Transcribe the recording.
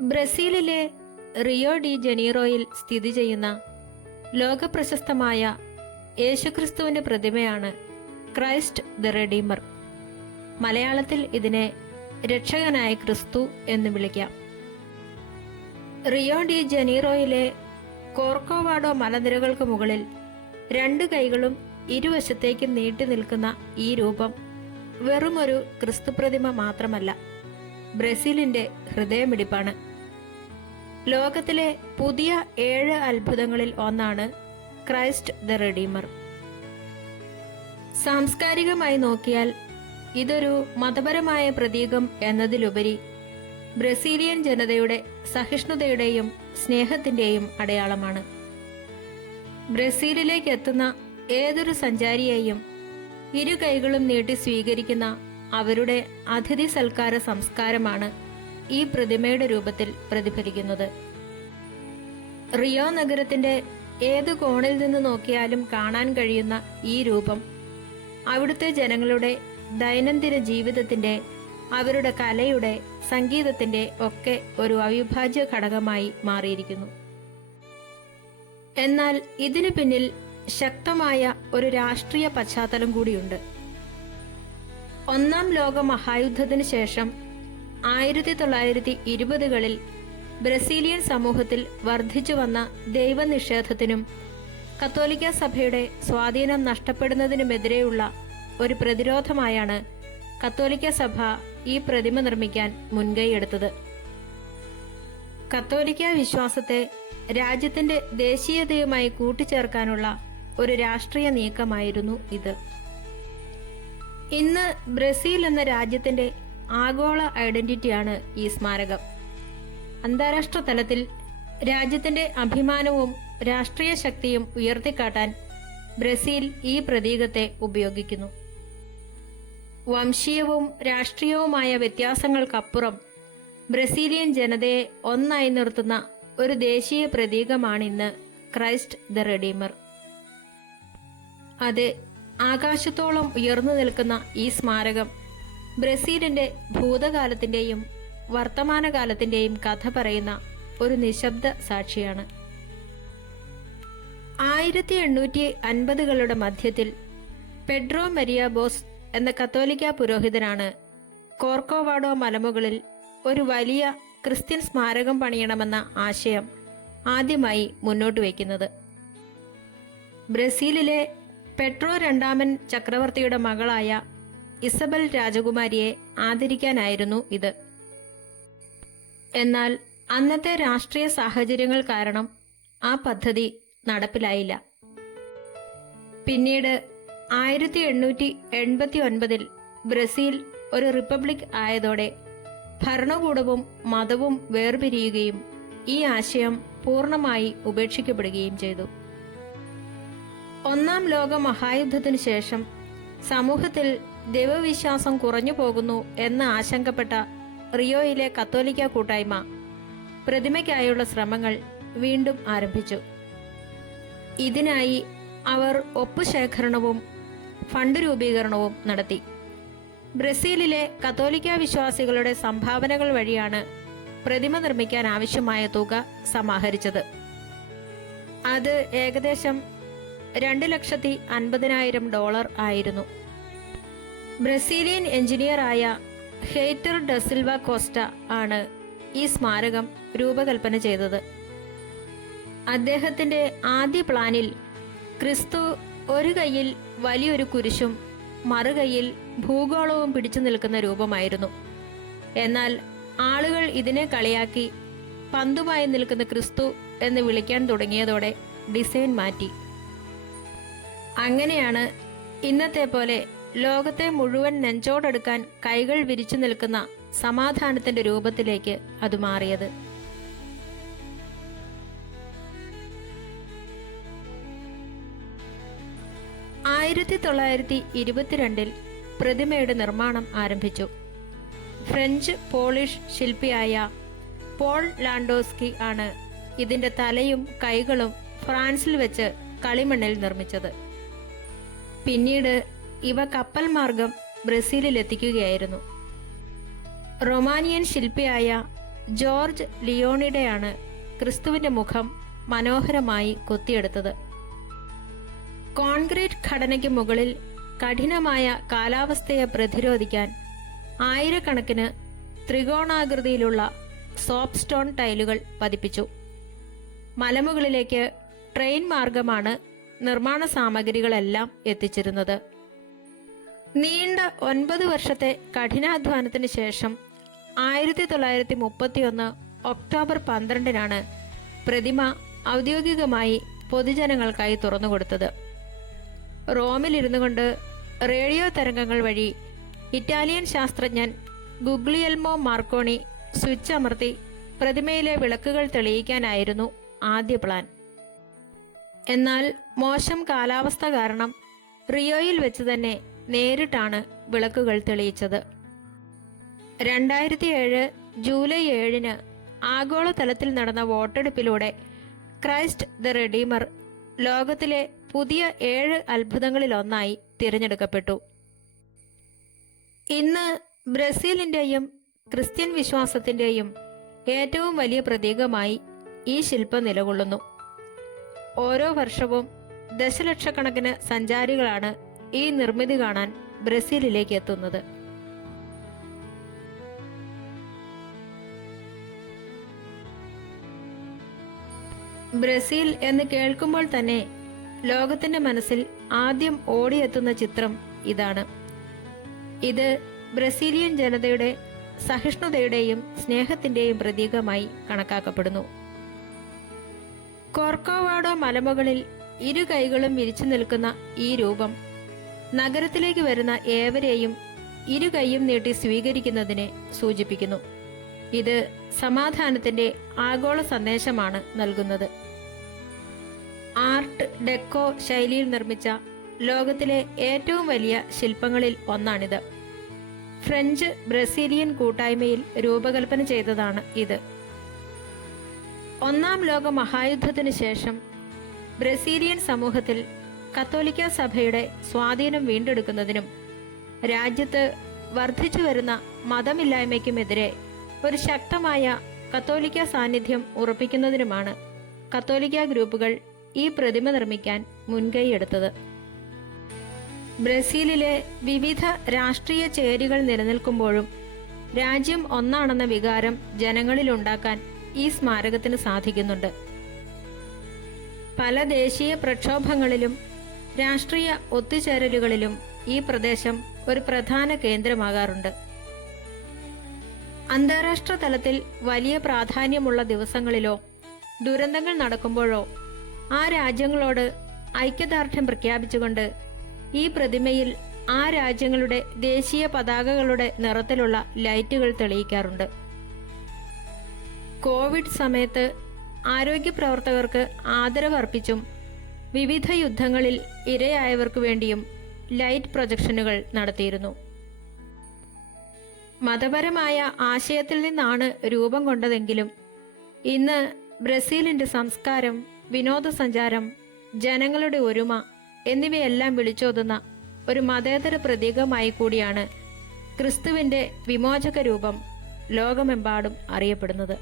ബ്രസീലിലെ Rio de ജനീറോയിൽ സ്ഥിതി ചെയ്യുന്ന ലോകപ്രശസ്തമായ യേശുക്രിസ്തുവിന്റെ പ്രതിമയാണ് ക്രൈസ്റ്റ് ദ റെഡീമർ. മലയാളത്തിൽ ഇതിനെ രക്ഷകനായ ക്രിസ്തു എന്ന് വിളിക്കാം. റിയോ ഡി ജനീറോയിലെ കോർക്കോവാഡോ മലനിരകൾക്ക് മുകളിൽ രണ്ട് കൈകളും ഇരുവശത്തേക്കും നീട്ടി നിൽക്കുന്ന ഈ രൂപം വെറുമൊരു ക്രിസ്തുപ്രതിമ മാത്രമല്ല, ബ്രസീലിന്റെ ഹൃദയമിടിപ്പാണ്. ലോകത്തിലെ പുതിയ 7 അത്ഭുതങ്ങളിൽ ഒന്നാണ് ക്രൈസ്റ്റ് ദ റെഡീമർ. സാംസ്കാരികമായി നോക്കിയാൽ ഇതൊരു മതപരമായ പ്രതീകം എന്നതിലുപരി ബ്രസീലിയൻ ജനതയുടെ സഹിഷ്ണുതയുടെയും സ്നേഹത്തിന്റെയും അടയാളമാണ്. ബ്രസീലിലേക്ക് എത്തുന്ന ഏതൊരു സഞ്ചാരിയെയും ഇരു കൈകളും നീട്ടി സ്വീകരിക്കുന്ന അവരുടെ അതിഥി സൽക്കാര സംസ്കാരമാണ് ഈ പ്രതിമയുടെ രൂപത്തിൽ പ്രതിഫലിക്കുന്നത്. റിയോ നഗരത്തിന്റെ ഏതു കോണിൽ നിന്ന് നോക്കിയാലും കാണാൻ കഴിയുന്ന ഈ രൂപം അവിടുത്തെ ജനങ്ങളുടെ ദൈനംദിന ജീവിതത്തിന്റെ, അവരുടെ കലയുടെ, സംഗീതത്തിന്റെ ഒക്കെ ഒരു അവിഭാജ്യ ഘടകമായി മാറിയിരിക്കുന്നു. എന്നാൽ ഇതിനു പിന്നിൽ ശക്തമായ ഒരു രാഷ്ട്രീയ പശ്ചാത്തലം കൂടിയുണ്ട്. ഒന്നാം ലോക മഹായുദ്ധത്തിനു ശേഷം 1920കളിൽ ബ്രസീലിയൻ സമൂഹത്തിൽ വർദ്ധിച്ചു വന്ന ദൈവനിഷേധത്തിനും കത്തോലിക്ക സഭയുടെ സ്വാധീനം നഷ്ടപ്പെടുന്നതിനുമെതിരെയുള്ള ഒരു പ്രതിരോധമായാണ് കത്തോലിക്ക സഭ ഈ പ്രതിമ നിർമ്മിക്കാൻ മുൻകൈയെടുത്തത്. കത്തോലിക്ക വിശ്വാസത്തെ രാജ്യത്തിന്റെ ദേശീയതയുമായി കൂട്ടിച്ചേർക്കാനുള്ള ഒരു രാഷ്ട്രീയ നീക്കമായിരുന്നു ഇത്. ഇന്ന് ബ്രസീൽ എന്ന രാജ്യത്തിന്റെ ആഗോള ഐഡന്റിറ്റിയാണ് ഈ സ്മാരകം. അന്താരാഷ്ട്ര തലത്തിൽ രാജ്യത്തിന്റെ അഭിമാനവും രാഷ്ട്രീയ ശക്തിയും ഉയർത്തിക്കാട്ടാൻ ബ്രസീൽ ഈ പ്രതീകത്തെ ഉപയോഗിക്കുന്നു. വംശീയവും രാഷ്ട്രീയവുമായ വ്യത്യാസങ്ങൾക്കപ്പുറം ബ്രസീലിയൻ ജനതയെ ഒന്നായി നിർത്തുന്ന ഒരു ദേശീയ പ്രതീകമാണിന്ന് ക്രൈസ്റ്റ് ദ റെഡീമർ. അതെ, ആകാശത്തോളം ഉയർന്നു നിൽക്കുന്ന ഈ സ്മാരകം ബ്രസീലിന്റെ ഭൂതകാലത്തിന്റെയും വർത്തമാനകാലത്തിന്റെയും കഥ പറയുന്ന ഒരു നിശബ്ദ സാക്ഷിയാണ്. 1850കളുടെ മധ്യത്തിൽ പെഡ്രോ മരിയ ബോസ് എന്ന കത്തോലിക്ക പുരോഹിതനാണ് കോർക്കോവാഡോ മലമുകളിൽ ഒരു വലിയ ക്രിസ്ത്യൻ സ്മാരകം പണിയണമെന്ന ആശയം ആദ്യമായി മുന്നോട്ട് വയ്ക്കുന്നത്. ബ്രസീലിലെ പെട്രോ രണ്ടാമൻ ചക്രവർത്തിയുടെ മകളായ ഇസബൽ രാജകുമാരിയെ ആദരിക്കാനായിരുന്നു ഇത്. എന്നാൽ അന്നത്തെ രാഷ്ട്രീയ സാഹചര്യങ്ങൾ കാരണം ആ പദ്ധതി നടപ്പിലായില്ല. പിന്നീട് 1889ൽ ബ്രസീൽ ഒരു റിപ്പബ്ലിക് ആയതോടെ ഭരണകൂടവും മതവും വേർപിരിയുകയും ഈ ആശയം പൂർണ്ണമായി ഉപേക്ഷിക്കപ്പെടുകയും ചെയ്തു. ഒന്നാം ലോക മഹായുദ്ധത്തിനു ശേഷം സമൂഹത്തിൽ ദൈവവിശ്വാസം കുറഞ്ഞു പോകുന്നു എന്ന് ആശങ്കപ്പെട്ട റിയോയിലെ കത്തോലിക്ക കൂട്ടായ്മ പ്രതിമയ്ക്കായുള്ള ശ്രമങ്ങൾ വീണ്ടും ആരംഭിച്ചു. ഇതിനായി അവർ ഒപ്പുശേഖരണവും ഫണ്ട് രൂപീകരണവും നടത്തി. ബ്രസീലിലെ കത്തോലിക്ക വിശ്വാസികളുടെ സംഭാവനകൾ വഴിയാണ് പ്രതിമ നിർമ്മിക്കാൻ ആവശ്യമായ തുക സമാഹരിച്ചത്. അത് ഏകദേശം $2,50,000 ആയിരുന്നു. ബ്രസീലിയൻ എഞ്ചിനീയറായ ഹെയ്റ്റർ ഡസിൽവ കോസ്റ്റ ആണ് ഈ സ്മാരകം രൂപകൽപ്പന ചെയ്തത്. അദ്ദേഹത്തിന്റെ ആദ്യ പ്ലാനിൽ ക്രിസ്തു ഒരു കൈയിൽ വലിയൊരു കുരിശും മറുകൈയിൽ ഭൂഗോളവും പിടിച്ചു നിൽക്കുന്ന രൂപമായിരുന്നു. എന്നാൽ ആളുകൾ ഇതിനെ കളിയാക്കി പന്തുമായി നിൽക്കുന്ന ക്രിസ്തു എന്ന് വിളിക്കാൻ തുടങ്ങിയതോടെ ഡിസൈൻ മാറ്റി. അങ്ങനെയാണ് ഇന്നത്തെ പോലെ ലോകത്തെ മുഴുവൻ നെഞ്ചോടെടുക്കാൻ കൈകൾ വിരിച്ചു നിൽക്കുന്ന സമാധാനത്തിന്റെ രൂപത്തിലേക്ക് അത് മാറിയത്. 1922ൽ പ്രതിമയുടെ നിർമ്മാണം ആരംഭിച്ചു. ഫ്രഞ്ച് പോളിഷ് ശില്പിയായ പോൾ ലാൻഡോസ്കി ആണ് ഇതിന്റെ തലയും കൈകളും ഫ്രാൻസിൽ വെച്ച് കളിമണ്ണിൽ നിർമ്മിച്ചത്. പിന്നീട് ഇവ കപ്പൽ മാർഗം ബ്രസീലിൽ എത്തിക്കുകയായിരുന്നു. റൊമാനിയൻ ശില്പിയായ ജോർജ് ലിയോണിഡെയാണ് ക്രിസ്തുവിന്റെ മുഖം മനോഹരമായി കൊത്തിയെടുത്തത്. കോൺക്രീറ്റ് ഘടനയ്ക്ക് മുകളിൽ കഠിനമായ കാലാവസ്ഥയെ പ്രതിരോധിക്കാൻ ആയിരക്കണക്കിന് ത്രികോണാകൃതിയിലുള്ള സോപ്പ് സ്റ്റോൺ ടൈലുകൾ പതിപ്പിച്ചു. മലമുകളിലേക്ക് ട്രെയിൻ മാർഗമാണ് നിർമ്മാണ സാമഗ്രികളെല്ലാം എത്തിച്ചിരുന്നത്. നീണ്ട 9 വർഷത്തെ കഠിനാധ്വാനത്തിന് ശേഷം 1931 ഒക്ടോബർ 12-നാണ് പ്രതിമ ഔദ്യോഗികമായി പൊതുജനങ്ങൾക്കായി തുറന്നുകൊടുത്തത്. റോമിലിരുന്നു കൊണ്ട് റേഡിയോ തരംഗങ്ങൾ വഴി ഇറ്റാലിയൻ ശാസ്ത്രജ്ഞൻ ഗുഗ്ലിയൽമോ മാർക്കോണി സ്വിച്ച് അമർത്തി പ്രതിമയിലെ വിളക്കുകൾ തെളിയിക്കാനായിരുന്നു ആദ്യ പ്ലാൻ. എന്നാൽ മോശം കാലാവസ്ഥ കാരണം റിയോയിൽ വെച്ച് തന്നെ നേരിട്ടാണ് വിളക്കുകൾ തെളിയിച്ചത്. 2007 ജൂലൈ 7-ന് ആഗോളതലത്തിൽ നടന്ന വോട്ടെടുപ്പിലൂടെ ക്രൈസ്റ്റ് ദ റെഡീമർ ലോകത്തിലെ പുതിയ 7 അത്ഭുതങ്ങളിലൊന്നായി തിരഞ്ഞെടുക്കപ്പെട്ടു. ഇന്ന് ബ്രസീലിൻ്റെയും ക്രിസ്ത്യൻ വിശ്വാസത്തിൻ്റെയും ഏറ്റവും വലിയ പ്രതീകമായി ഈ ശില്പം നിലകൊള്ളുന്നു. ഓരോ വർഷവും ദശലക്ഷക്കണക്കിന് സഞ്ചാരികളാണ് ഈ നിർമ്മിതി കാണാൻ ബ്രസീലിലേക്ക് എത്തുന്നത്. ബ്രസീൽ എന്ന് കേൾക്കുമ്പോൾ തന്നെ ലോകത്തിന്റെ മനസ്സിൽ ആദ്യം ഓടിയെത്തുന്ന ചിത്രം ഇതാണ്. ഇത് ബ്രസീലിയൻ ജനതയുടെ സഹിഷ്ണുതയുടെയും സ്നേഹത്തിന്റെയും പ്രതീകമായി കണക്കാക്കപ്പെടുന്നു. കോർക്കോവാഡോ മലമുകളിൽ ഇരു കൈകളും വിരിച്ചു നിൽക്കുന്ന ഈ രൂപം നഗരത്തിലേക്ക് വരുന്ന ഏവരെയും ഇരു കൈയും നീട്ടി സ്വീകരിക്കുന്നതിനെ സൂചിപ്പിക്കുന്നു. ഇത് സമാധാനത്തിന്റെ ആഗോള സന്ദേശമാണ് നൽകുന്നത്. ആർട്ട് ഡെക്കോ ശൈലിയിൽ നിർമ്മിച്ച ലോകത്തിലെ ഏറ്റവും വലിയ ശില്പങ്ങളിൽ ഒന്നാണിത്. ഫ്രഞ്ച് ബ്രസീലിയൻ കൂട്ടായ്മയിൽ രൂപകൽപ്പന ചെയ്തതാണ് ഇത്. 1-ാം ലോക മഹായുദ്ധത്തിന് ശേഷം ബ്രസീലിയൻ സമൂഹത്തിൽ കത്തോലിക്ക സഭയുടെ സ്വാധീനം വീണ്ടെടുക്കുന്നതിനും രാജ്യത്ത് വർദ്ധിച്ചു വരുന്ന മതമില്ലായ്മയ്ക്കുമെതിരെ ഒരു ശക്തമായ കത്തോലിക്ക സാന്നിധ്യം ഉറപ്പിക്കുന്നതിനുമാണ് കത്തോലിക്ക ഗ്രൂപ്പുകൾ ഈ പ്രതിമ നിർമ്മിക്കാൻ മുൻകൈയെടുത്തത്. ബ്രസീലിലെ വിവിധ രാഷ്ട്രീയ ചേരികൾ നിലനിൽക്കുമ്പോഴും രാജ്യം ഒന്നാണെന്ന വികാരം ജനങ്ങളിലുണ്ടാക്കാൻ ഈ സ്മാരകത്തിന് സാധിക്കുന്നുണ്ട്. പല ദേശീയ പ്രക്ഷോഭങ്ങളിലും രാഷ്ട്രീയ ഒത്തുചേരലുകളിലും ഈ പ്രദേശം ഒരു പ്രധാന കേന്ദ്രമാകാറുണ്ട്. അന്താരാഷ്ട്ര തലത്തിൽ വലിയ പ്രാധാന്യമുള്ള ദിവസങ്ങളിലോ ദുരന്തങ്ങൾ നടക്കുമ്പോഴോ ആ രാജ്യങ്ങളോട് ഐക്യദാർഢ്യം പ്രഖ്യാപിച്ചുകൊണ്ട് ഈ പ്രതിമയിൽ ആ രാജ്യങ്ങളുടെ ദേശീയ പതാകകളുടെ നിറത്തിലുള്ള ലൈറ്റുകൾ തെളിയിക്കാറുണ്ട്. കോവിഡ് സമയത്ത് ആരോഗ്യ പ്രവർത്തകർക്ക് ആദരവ് അർപ്പിച്ചും വിവിധ യുദ്ധങ്ങളിൽ ഇരയായവർക്കു വേണ്ടിയും ലൈറ്റ് പ്രൊജക്ഷനുകൾ നടത്തിയിരുന്നു. മതപരമായ ആശയത്തിൽ നിന്നാണ് രൂപം കൊണ്ടതെങ്കിലും ഇന്ന് ബ്രസീലിന്റെ സംസ്കാരം, വിനോദസഞ്ചാരം, ജനങ്ങളുടെ ഒരുമ എന്നിവയെല്ലാം വിളിച്ചോതുന്ന ഒരു മതേതര പ്രതീകമായി കൂടിയാണ് ക്രിസ്തുവിന്റെ വിമോചക രൂപം ലോകമെമ്പാടും അറിയപ്പെടുന്നത്.